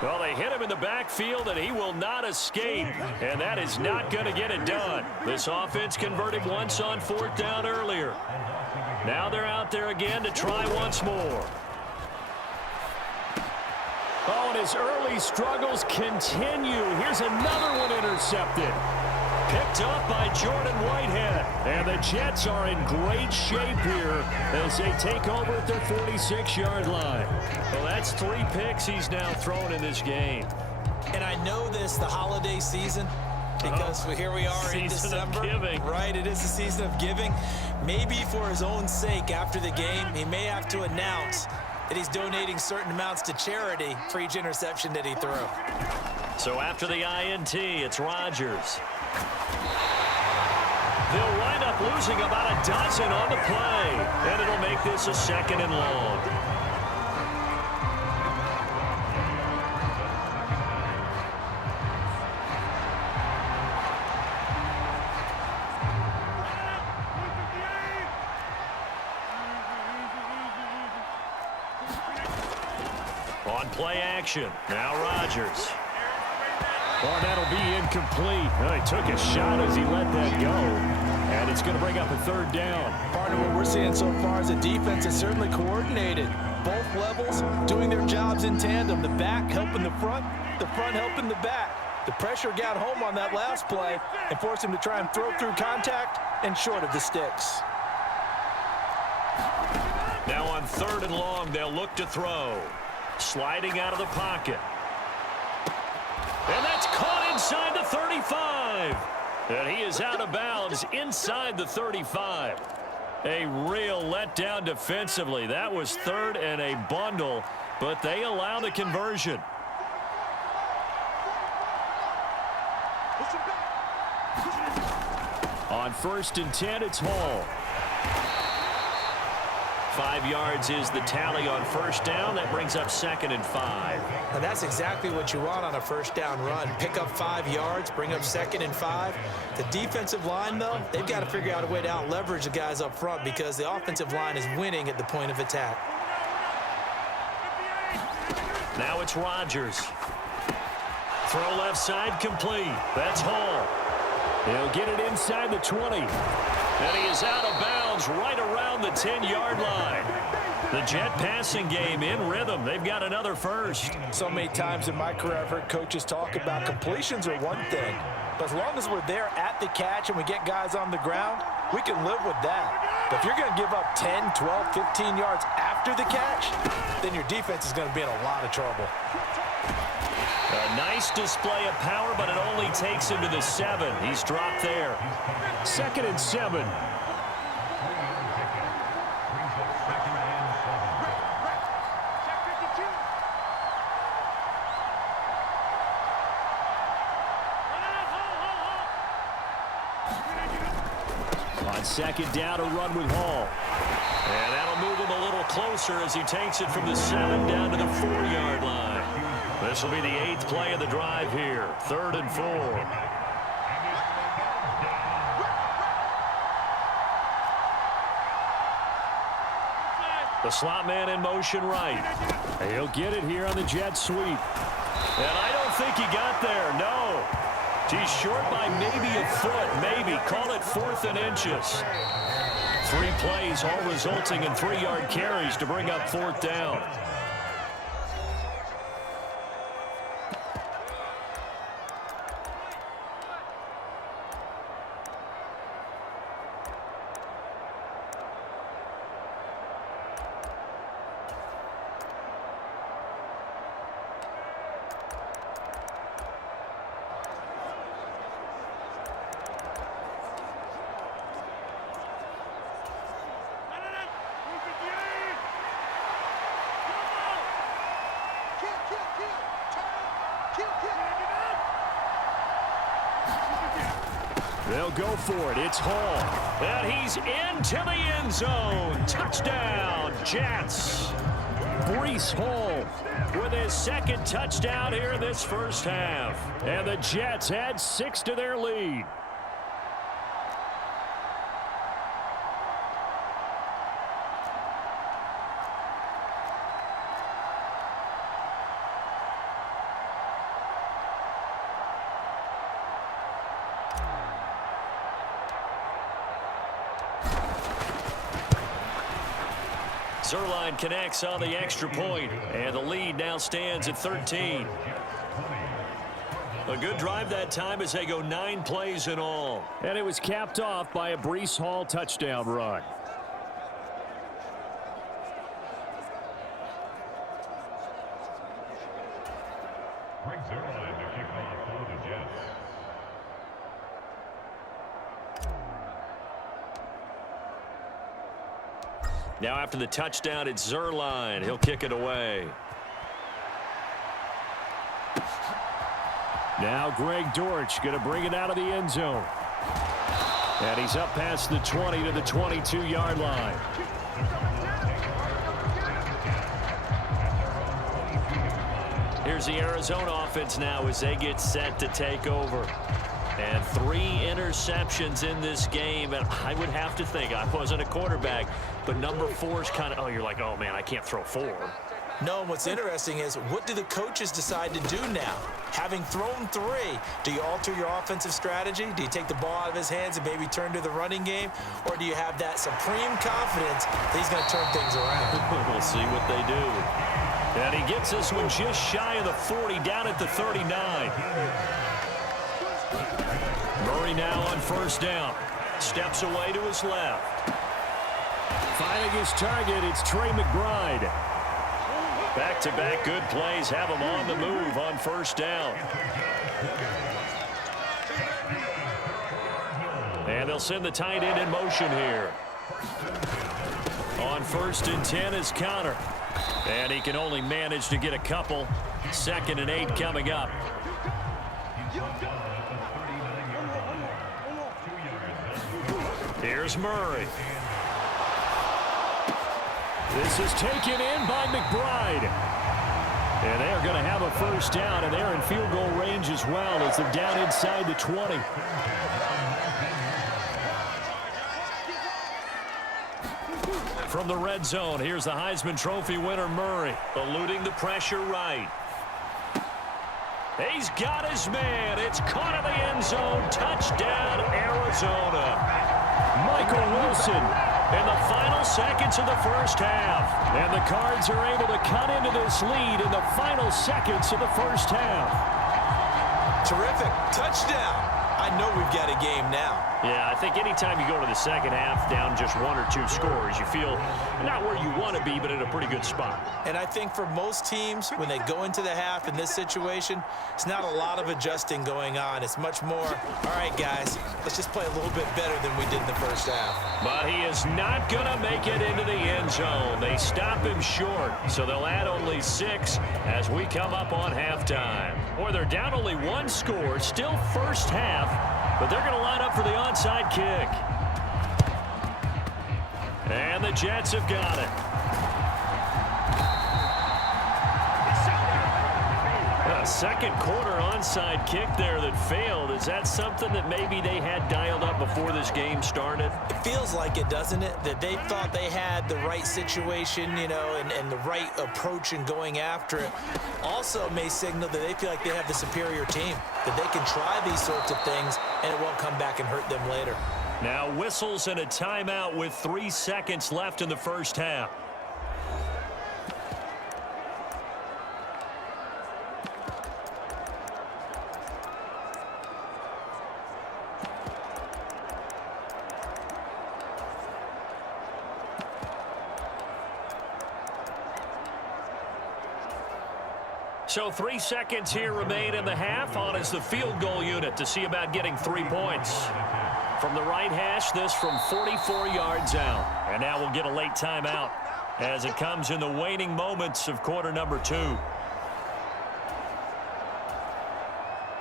Well, they hit him in the backfield, and he will not escape. And that is not going to get it done. This offense converted once on 4th down earlier. Now they're out there again to try once more. Oh, and his early struggles continue. Here's another one intercepted. Picked up by Jordan Whitehead. And the Jets are in great shape here as they take over at their 46-yard line. Well, that's 3 picks he's now thrown in this game. And I know this, the holiday season, because here we are in December. Right, it is the season of giving. Maybe for his own sake after the game, he may have to announce that he's donating certain amounts to charity for each interception that he threw. So after the INT, it's Rodgers. They'll wind up losing about a dozen on the play, and it'll make this a 2nd and long. On play action, now Rodgers. Oh, that'll be incomplete. Well, he took a shot as he let that go. And it's going to bring up a 3rd down. Part of what we're seeing so far is the defense is certainly coordinated. Both levels doing their jobs in tandem. The back helping the front helping the back. The pressure got home on that last play and forced him to try and throw through contact and short of the sticks. Now on 3rd and long, they'll look to throw. Sliding out of the pocket. And that's caught inside the 35. And he is out of bounds inside the 35. A real letdown defensively. That was 3rd and a bundle, but they allow the conversion. On 1st and 10, it's Hall. 5 yards is the tally on 1st down. That brings up 2nd and 5. And that's exactly what you want on a 1st down run. Pick up 5 yards, bring up 2nd and 5. The defensive line, though, they've got to figure out a way to out-leverage the guys up front because the offensive line is winning at the point of attack. Now it's Rodgers. Throw left side complete. That's Hall. He'll get it inside the 20. And he is out of bounds right around the 10-yard line. The Jet passing game in rhythm. They've got another first. So many times in my career I've heard coaches talk about completions are one thing. But as long as we're there at the catch and we get guys on the ground, we can live with that. But if you're going to give up 10, 12, 15 yards after the catch, then your defense is going to be in a lot of trouble. A nice display of power, but it only takes him to the 7. He's dropped there. 2nd and 7. On 2nd down, a run with Hall. And that'll move him a little closer as he takes it from the 7 down to the 4-yard line. This will be the 8th play of the drive here. 3rd and 4. The slot man in motion right. He'll get it here on the jet sweep. And I don't think he got there, no. He's short by maybe a foot, maybe. Call it 4th and inches. 3 plays, all resulting in 3-yard carries to bring up 4th down. They'll go for it. It's Hall. And he's into the end zone. Touchdown, Jets. Breece Hall with his 2nd touchdown here in this first half. And the Jets add 6 to their lead. Zerline connects on the extra point, and the lead now stands at 13. A good drive that time as they go 9 plays in all. And it was capped off by a Breece Hall touchdown run. Now after the touchdown, it's Zerline. He'll kick it away. Now Greg Dortch going to bring it out of the end zone. And he's up past the 20 to the 22-yard line. Here's the Arizona offense now as they get set to take over. And 3 interceptions in this game. And I would have to think, I wasn't a quarterback, but number 4 is kind of, oh, you're like, oh, man, I can't throw 4. No, what's interesting is what do the coaches decide to do now? Having thrown 3, do you alter your offensive strategy? Do you take the ball out of his hands and maybe turn to the running game? Or do you have that supreme confidence that he's going to turn things around? We'll see what they do. And he gets this one just shy of the 40, down at the 39. Murray now on first down. Steps away to his left. Finding his target, it's Trey McBride. Back-to-back good plays have him on the move on first down. And they'll send the tight end in motion here. On 1st and 10 is Connor. And he can only manage to get a couple. 2nd and 8 coming up. Here's Murray. This is taken in by McBride. And they're going to have a first down, and they're in field goal range as well as they're down inside the 20. From the red zone, here's the Heisman Trophy winner, Murray, eluding the pressure right. He's got his man. It's caught in the end zone. Touchdown, Arizona. Michael Wilson in the final seconds of the first half. And the Cards are able to cut into this lead in the final seconds of the first half. Terrific. Touchdown. I know we've got a game now. Yeah, I think anytime you go to the second half down just 1 or 2 scores, you feel not where you want to be, but in a pretty good spot. And I think for most teams, when they go into the half in this situation, it's not a lot of adjusting going on. It's much more, all right, guys, let's just play a little bit better than we did in the first half. But he is not going to make it into the end zone. They stop him short, so they'll add only 6 as we come up on halftime. Boy, they're down only 1 score, still first half, but they're going to line up for the onside kick. And the Jets have got it. A second quarter onside kick there that failed. Is that something that maybe they had dialed up before this game started? It feels like it, doesn't it? That they thought they had the right situation, you know, and the right approach in going after it. Also may signal that they feel like they have the superior team, that they can try these sorts of things and it won't come back and hurt them later. Now whistles and a timeout with 3 seconds left in the first half. So 3 seconds here remain in the half. On is the field goal unit to see about getting 3 points. From the right hash, this from 44 yards out. And now we'll get a late timeout as it comes in the waning moments of quarter number 2.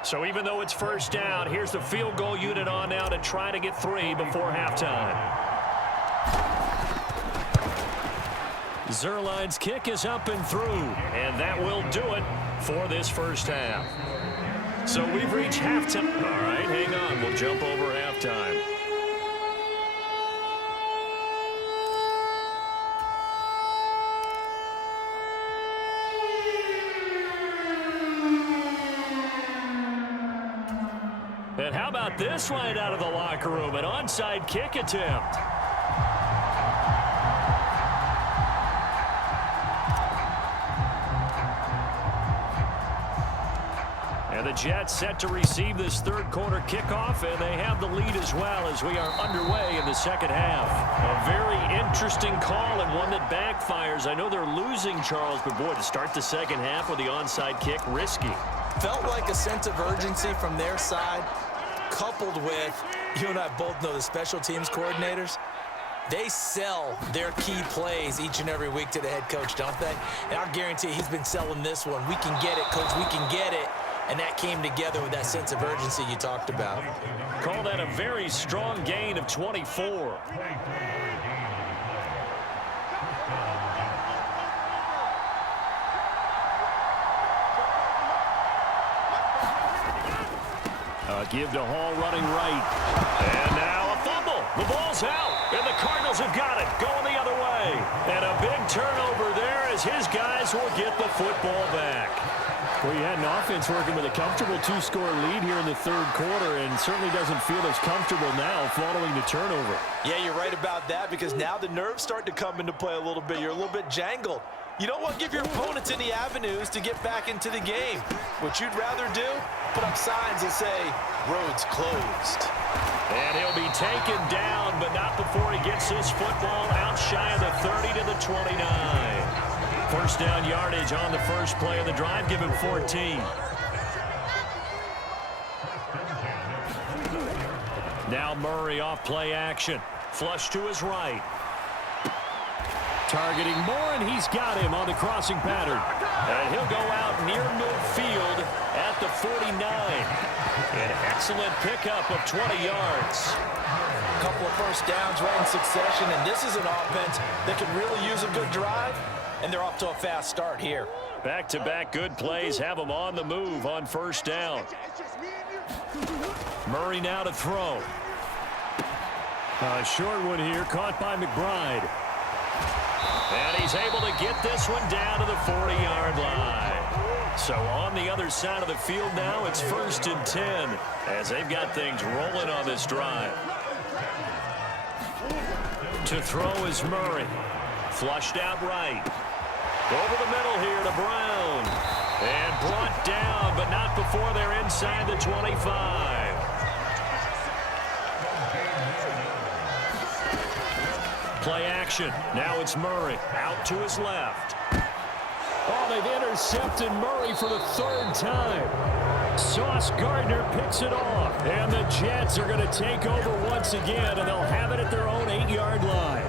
So even though it's first down, here's the field goal unit on now to try to get 3 before halftime. Zerline's kick is up and through, and that will do it for this first half. So we've reached halftime. All right, hang on. We'll jump over halftime. And how about this right out of the locker room? An onside kick attempt. And the Jets set to receive this third quarter kickoff, and they have the lead as well as we are underway in the second half. A very interesting call and one that backfires. I know they're losing, Charles, but boy, to start the second half with the onside kick, risky. Felt like a sense of urgency from their side, coupled with, you and I both know the special teams coordinators, they sell their key plays each and every week to the head coach, don't they? And I guarantee he's been selling this one. We can get it, coach, we can get it. And that came together with that sense of urgency you talked about. Call that a very strong gain of 24. Give to Hall running right. And now a fumble. The ball's out. And the Cardinals have got it. Going the other way. And a big turnover there as his guys will get the football back. Well, you had an offense working with a comfortable two-score lead here in the third quarter and certainly doesn't feel as comfortable now following the turnover. Yeah, you're right about that because now the nerves start to come into play a little bit. You're a little bit jangled. You don't want to give your opponents any avenues to get back into the game. What you'd rather do, put up signs that say, roads closed. And he'll be taken down, but not before he gets this football out shy of the 30 to the 29. First down yardage on the first play of the drive, give him 14. Now Murray off play action. Flush to his right. Targeting Moore, and he's got him on the crossing pattern. And he'll go out near midfield at the 49. An excellent pickup of 20 yards. A couple of first downs right in succession, and this is an offense that can really use a good drive, and they're off to a fast start here. Back-to-back good plays have them on the move on first down. Murray now to throw. A short one here, caught by McBride. And he's able to get this one down to the 40-yard line. So on the other side of the field now, it's 1st and 10 as they've got things rolling on this drive. To throw is Murray. Flushed out right. Over the middle here to Brown. And brought down, but not before they're inside the 25. Play action. Now it's Murray out to his left. Oh, they've intercepted Murray for the third time. Sauce Gardner picks it off. And the Jets are going to take over once again, and they'll have it at their own 8-yard line.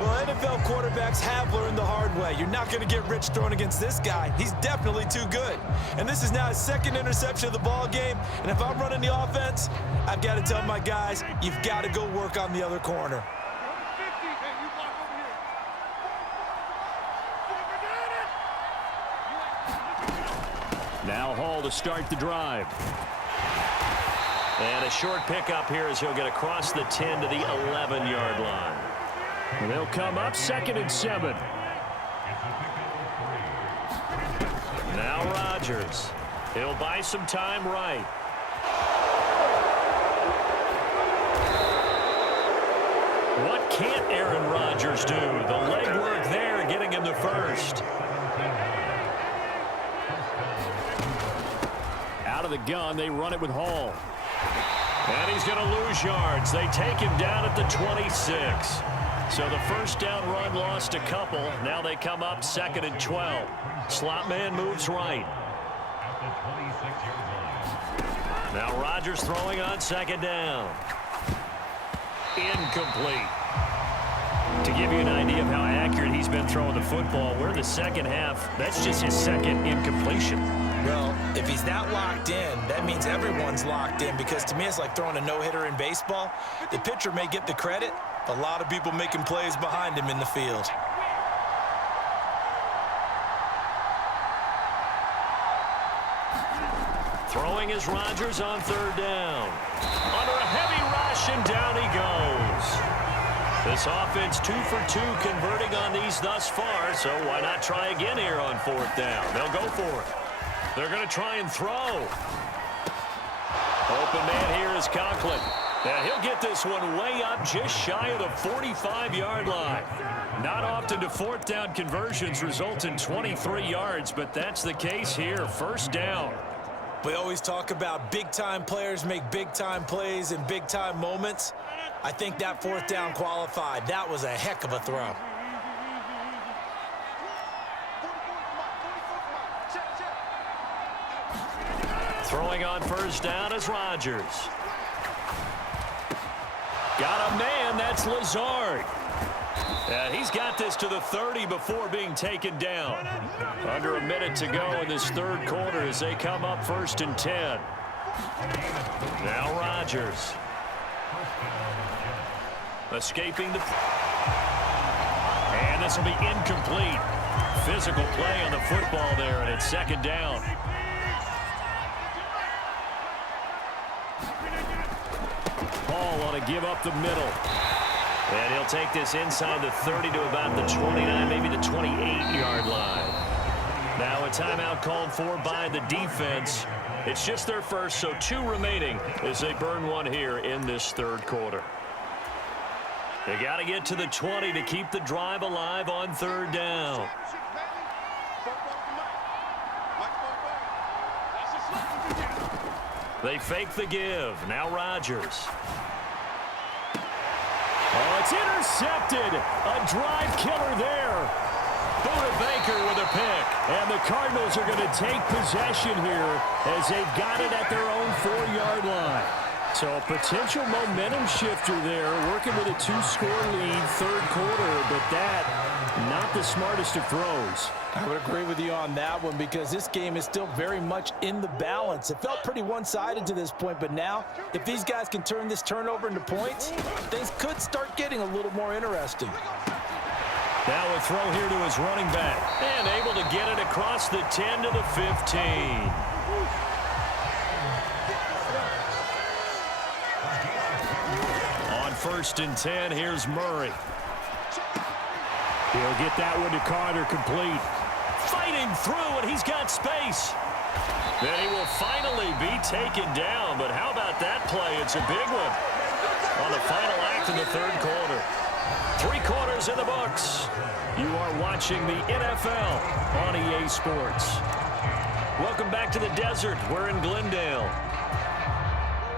Well, NFL quarterbacks have learned the hard way. You're not going to get rich throwing against this guy. He's definitely too good. And this is now his second interception of the ball game. And if I'm running the offense, I've got to tell my guys, you've got to go work on the other corner. Now Hall to start the drive. And a short pickup here as he'll get across the 10 to the 11-yard line. And they'll come up 2nd and 7. Now Rodgers. He'll buy some time right. What can't Aaron Rodgers do? The legwork there getting him the first. Out of the gun, they run it with Hall. And he's going to lose yards. They take him down at the 26. So the first down run lost a couple. Now they come up 2nd and 12. Slot man moves right. Now Rodgers throwing on 2nd down. Incomplete. To give you an idea of how accurate he's been throwing the football, we're in the second half. That's just his second incompletion. Well, if he's not locked in, that means everyone's locked in, because to me it's like throwing a no-hitter in baseball. The pitcher may get the credit, a lot of people making plays behind him in the field. Throwing is Rodgers on 3rd down. Under a heavy rush, and down he goes. This offense 2 for 2 converting on these thus far, so why not try again here on 4th down? They'll go for it. They're going to try and throw. Open man here is Conklin. And he'll get this one way up just shy of the 45-yard line. Not often do 4th down conversions result in 23 yards, but that's the case here. 1st down. We always talk about big-time players make big-time plays in big-time moments. I think that fourth down qualified. That was a heck of a throw. Throwing on first down is Rodgers. Got a man, that's Lazard. And he's got this to the 30 before being taken down. Under a minute to go in this third quarter as they come up 1st and 10. Now Rodgers. Escaping the... And this will be incomplete. Physical play on the football there, and it's 2nd down. Paul want to give up the middle. And he'll take this inside the 30 to about the 29, maybe the 28-yard line. Now a timeout called for by the defense. It's just their first, so 2 remaining as they burn one here in this third quarter. They got to get to the 20 to keep the drive alive on 3rd down. They fake the give. Now Rodgers. Oh, it's intercepted. A drive killer there. Buda Baker with a pick. And the Cardinals are going to take possession here as they've got it at their own 4-yard line. So a potential momentum shifter there, working with a 2-score lead, third quarter, but that, not the smartest of throws. I would agree with you on that one because this game is still very much in the balance. It felt pretty one-sided to this point, but now if these guys can turn this turnover into points, things could start getting a little more interesting. Now a throw here to his running back. And able to get it across the 10 to the 15. On 1st and 10, here's Murray. He'll get that one to Carter complete. Fighting through, and he's got space. Then he will finally be taken down, but how about that play? It's a big one on the final act in the third quarter. 3 quarters in the books. You are watching the NFL on EA Sports. Welcome back to the desert. We're in Glendale.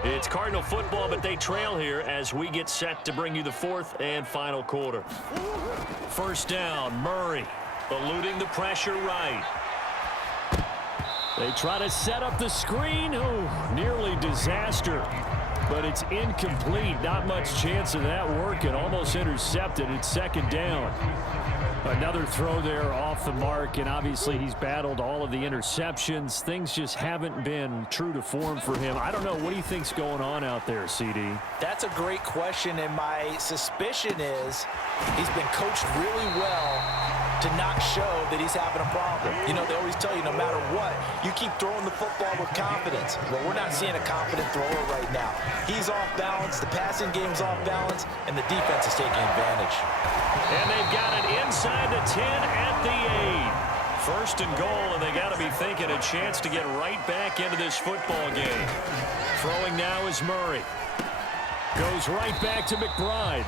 It's Cardinal football, but they trail here as we get set to bring you the 4th and final quarter. 1st down, Murray eluding the pressure right. They try to set up the screen. Oh, nearly disaster. But it's incomplete. Not much chance of that working. Almost intercepted. It's 2nd down. Another throw there off the mark, and obviously he's battled all of the interceptions. Things just haven't been true to form for him. I don't know. What do you think's going on out there, CD? That's a great question, and my suspicion is he's been coached really well to not show that he's having a problem. You know, they always tell you no matter what, you keep throwing the football with confidence. Well, we're not seeing a confident thrower right now. He's off balance, the passing game's off balance, and the defense is taking advantage. And they've got it inside the 10 at the 8. 1st and goal, and they got to be thinking a chance to get right back into this football game. Throwing now is Murray. Goes right back to McBride.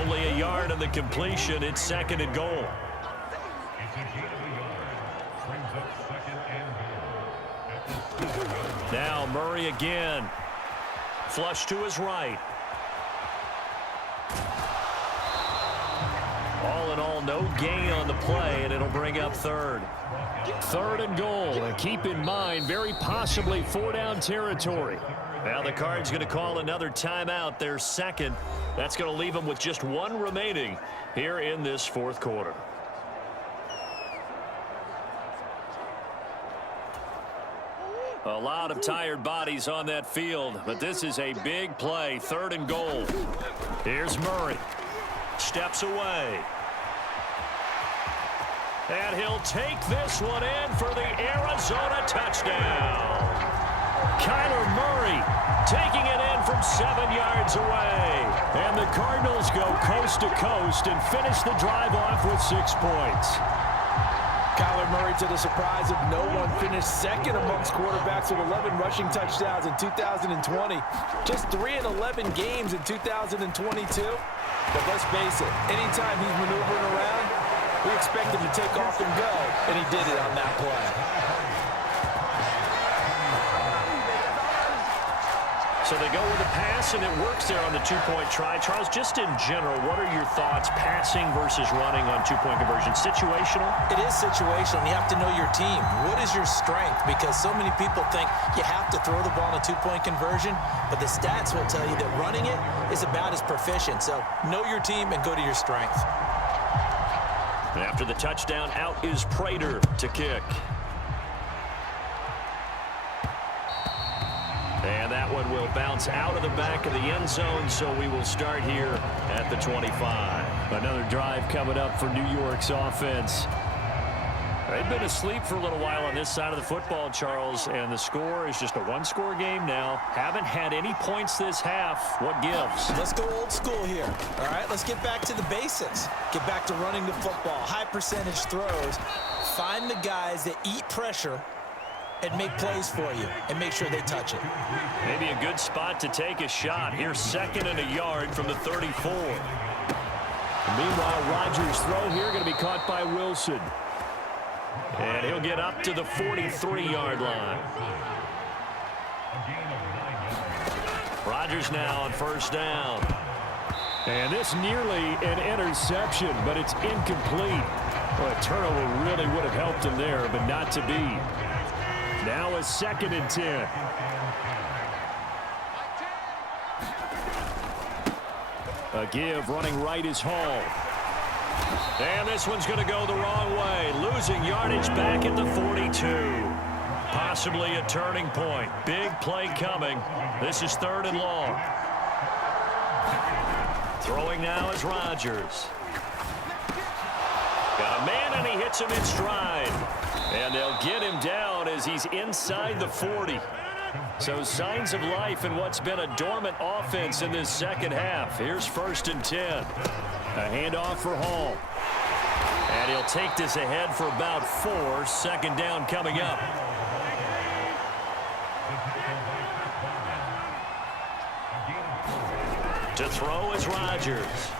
Only a yard on the completion. It's 2nd and goal. Now Murray again. Flush to his right. All in all, no gain on the play, and it'll bring up 3rd. 3rd and goal, and keep in mind, very possibly 4-down territory. Now the Cards going to call another timeout, their 2nd. That's going to leave them with just 1 remaining here in this 4th quarter. A lot of tired bodies on that field, but this is a big play. 3rd and goal. Here's Murray. Steps away. And he'll take this one in for the Arizona touchdown. Kyler Murray taking it in from 7 yards away. And the Cardinals go coast to coast and finish the drive off with 6 points. Kyler Murray, to the surprise of no one, finished 2nd amongst quarterbacks with 11 rushing touchdowns in 2020. Just 3 in 11 games in 2022. But let's face it, anytime he's maneuvering around, we expect him to take off and go, and he did it on that play. So they go with a pass, and it works there on the two-point try. Charles, just in general, what are your thoughts passing versus running on two-point conversion? Situational? It is situational, and you have to know your team. What is your strength? Because so many people think you have to throw the ball in a two-point conversion, but the stats will tell you that running it is about as proficient. So know your team and go to your strength. And after the touchdown, out is Prater to kick. And that one will bounce out of the back of the end zone, so we will start here at the 25. Another drive coming up for New York's offense. They've been asleep for a little while on this side of the football, Charles, and the score is just a one-score game now. Haven't had any points this half. What gives? Let's go old school here. All right, let's get back to the basics. Get back to running the football, high percentage throws. Find the guys that eat pressure and make plays for you, and make sure they touch it. Maybe a good spot to take a shot. Here's 2nd and a yard from the 34. Meanwhile, Rodgers' throw here going to be caught by Wilson. And he'll get up to the 43-yard line. Rodgers now on 1st down. And this nearly an interception, but it's incomplete. Well, a turnover really would have helped him there, but not to be. Now a 2nd and 10. A give running right is Hall. And this one's going to go the wrong way. Losing yardage back at the 42. Possibly a turning point. Big play coming. This is 3rd and long. Throwing now is Rodgers. Got a man, and he hits him in stride. And they'll get him down as he's inside the 40. So signs of life in what's been a dormant offense in this second half. Here's 1st and 10. A handoff for Hall. And he'll take this ahead for about 4. 2nd down coming up. To throw is Rodgers.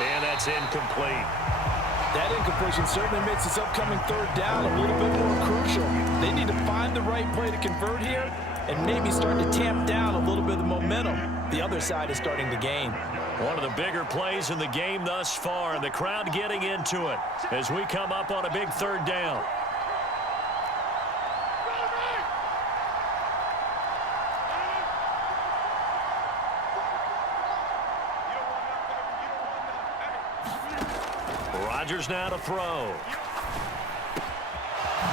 And that's incomplete. That incompletion certainly makes this upcoming 3rd down a little bit more crucial. They need to find the right play to convert here and maybe start to tamp down a little bit of momentum. The other side is starting to gain. One of the bigger plays in the game thus far, and the crowd getting into it as we come up on a big 3rd down. Rodgers now to throw.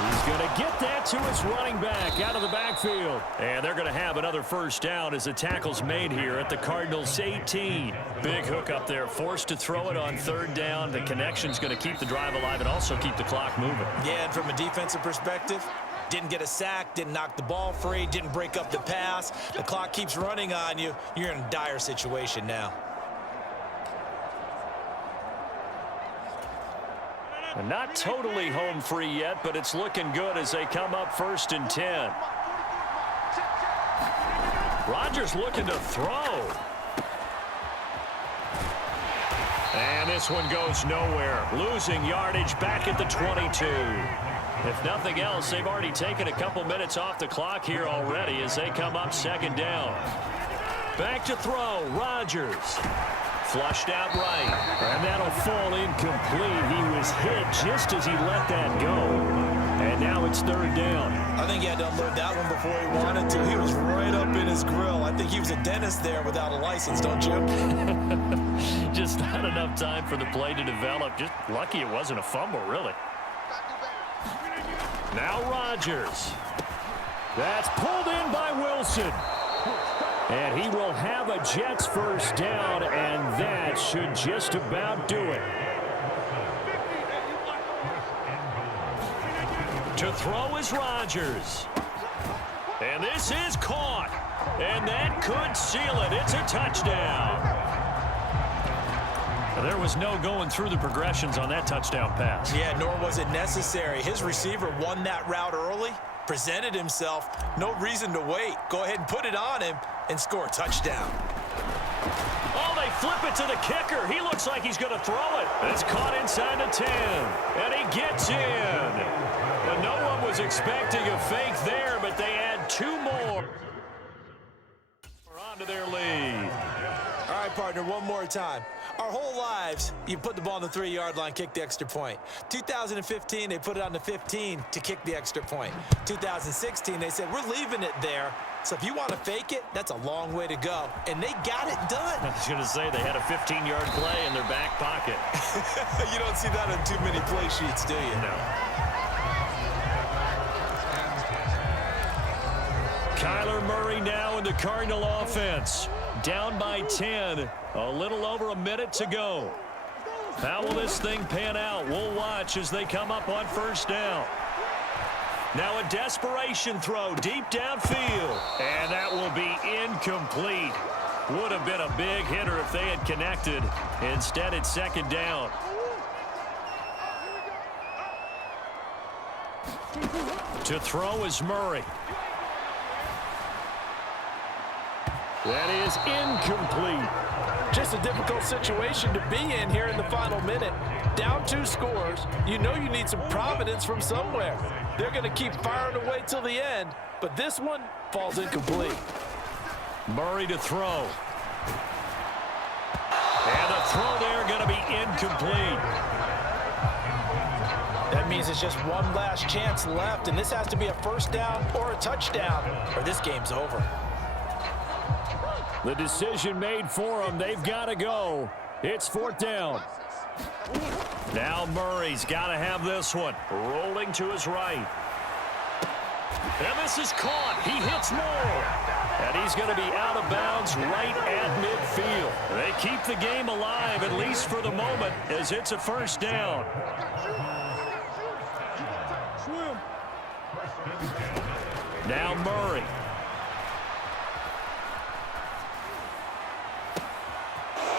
He's going to get that to his running back out of the backfield. And they're going to have another 1st down as the tackle's made here at the Cardinals 18. Big hook up there, forced to throw it on 3rd down. The connection's going to keep the drive alive and also keep the clock moving. Yeah, and from a defensive perspective, didn't get a sack, didn't knock the ball free, didn't break up the pass. The clock keeps running on you. You're in a dire situation now. And not totally home free yet, but it's looking good as they come up 1st and 10. Rodgers looking to throw. And this one goes nowhere. Losing yardage back at the 22. If nothing else, they've already taken a couple minutes off the clock here already as they come up 2nd down. Back to throw, Rodgers. Flushed out right. And that'll fall incomplete. He was hit just as he let that go. And now it's 3rd down. I think he had to unload that one before he wanted to. He was right up in his grill. I think he was a dentist there without a license, don't you? Just not enough time for the play to develop. Just lucky it wasn't a fumble, really. Now Rodgers. That's pulled in by Wilson. And he will have a Jets 1st down, and that should just about do it. To throw is Rodgers. And this is caught. And that could seal it. It's a touchdown. There was no going through the progressions on that touchdown pass. Yeah, nor was it necessary. His receiver won that route early, presented himself. No reason to wait. Go ahead and put it on him and score a touchdown. Oh, they flip it to the kicker. He looks like he's going to throw it. It's caught inside the 10. And he gets in. And no one was expecting a fake there, but they add 2 more. On to their lead. All right, partner, one more time. Our whole lives, you put the ball on the 3-yard line, kick the extra point. 2015, they put it on the 15 to kick the extra point. 2016, they said, we're leaving it there. So if you want to fake it, that's a long way to go. And they got it done. I was going to say, they had a 15-yard play in their back pocket. You don't see that on too many play sheets, do you? No. Kyler Murray now in the Cardinal offense. Down by 10. A little over a minute to go. How will this thing pan out? We'll watch as they come up on first down. Now a desperation throw deep downfield. And that will be incomplete. Would have been a big hitter if they had connected. Instead, it's second down. To throw is Murray. That is incomplete. Just a difficult situation to be in here in the final minute. Down 2 scores. You know you need some providence from somewhere. They're going to keep firing away till the end, but this one falls incomplete. Murray to throw. And the throw there going to be incomplete. That means it's just one last chance left, and this has to be a first down or a touchdown, or this game's over. The decision made for them. They've got to go. It's 4th down. Now Murray's got to have this one. Rolling to his right. And this is caught. He hits Moore. And he's going to be out of bounds right at midfield. They keep the game alive, at least for the moment, as it's a first down. Now Murray.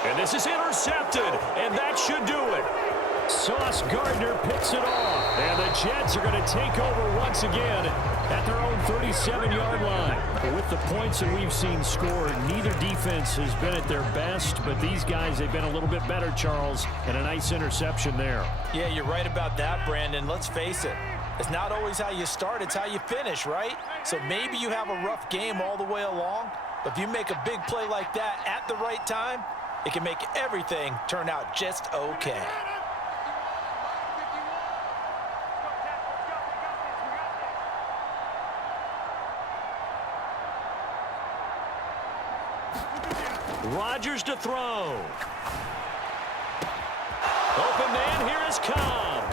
And this is intercepted, and that should do it. Sauce Gardner picks it off. And the Jets are going to take over once again at their own 37-yard line. With the points that we've seen scored, neither defense has been at their best, but these guys have been a little bit better, Charles, and a nice interception there. Yeah, you're right about that, Brandon. Let's face it. It's not always how you start, it's how you finish, right? So maybe you have a rough game all the way along, but if you make a big play like that at the right time, it can make everything turn out just okay. Rodgers to throw. Open man, here is Cobb.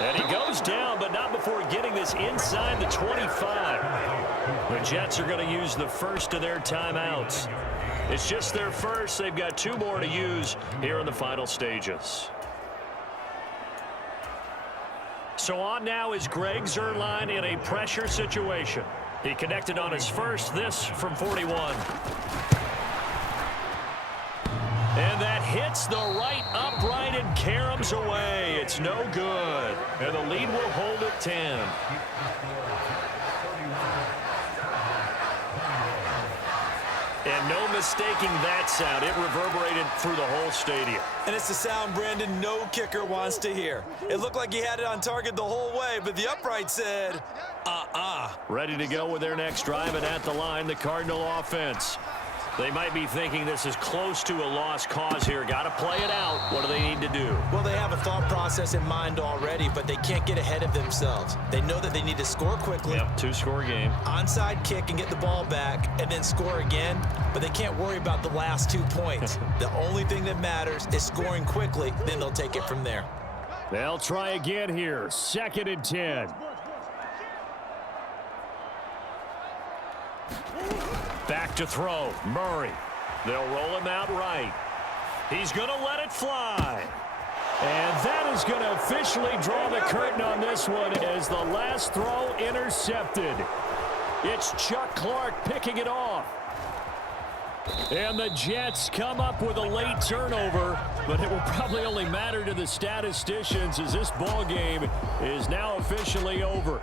And he goes down, but not before getting this inside the 25. The Jets are going to use the first of their timeouts. It's just their first. They've got 2 more to use here in the final stages. So on now is Greg Zuerlein in a pressure situation. He connected on his first, this from 41. And that hits the right upright and caroms away. It's no good. And the lead will hold at 10. And no mistaking that sound. It reverberated through the whole stadium. And it's the sound, Brandon, no kicker wants to hear. It looked like he had it on target the whole way, but the upright said, Ready to go with their next drive, and at the line, the Cardinal offense. They might be thinking this is close to a lost cause here. Got to play it out. What do they need to do? Well, they have a thought process in mind already, but they can't get ahead of themselves. They know that they need to score quickly. Yep, 2-score game. Onside kick and get the ball back and then score again, but they can't worry about the last 2 points. The only thing that matters is scoring quickly, then they'll take it from there. They'll try again here. 2nd and 10. Back to throw. Murray. They'll roll him out right. He's going to let it fly. And that is going to officially draw the curtain on this one as the last throw intercepted. It's Chuck Clark picking it off. And the Jets come up with a late turnover, but it will probably only matter to the statisticians as this ball game is now officially over.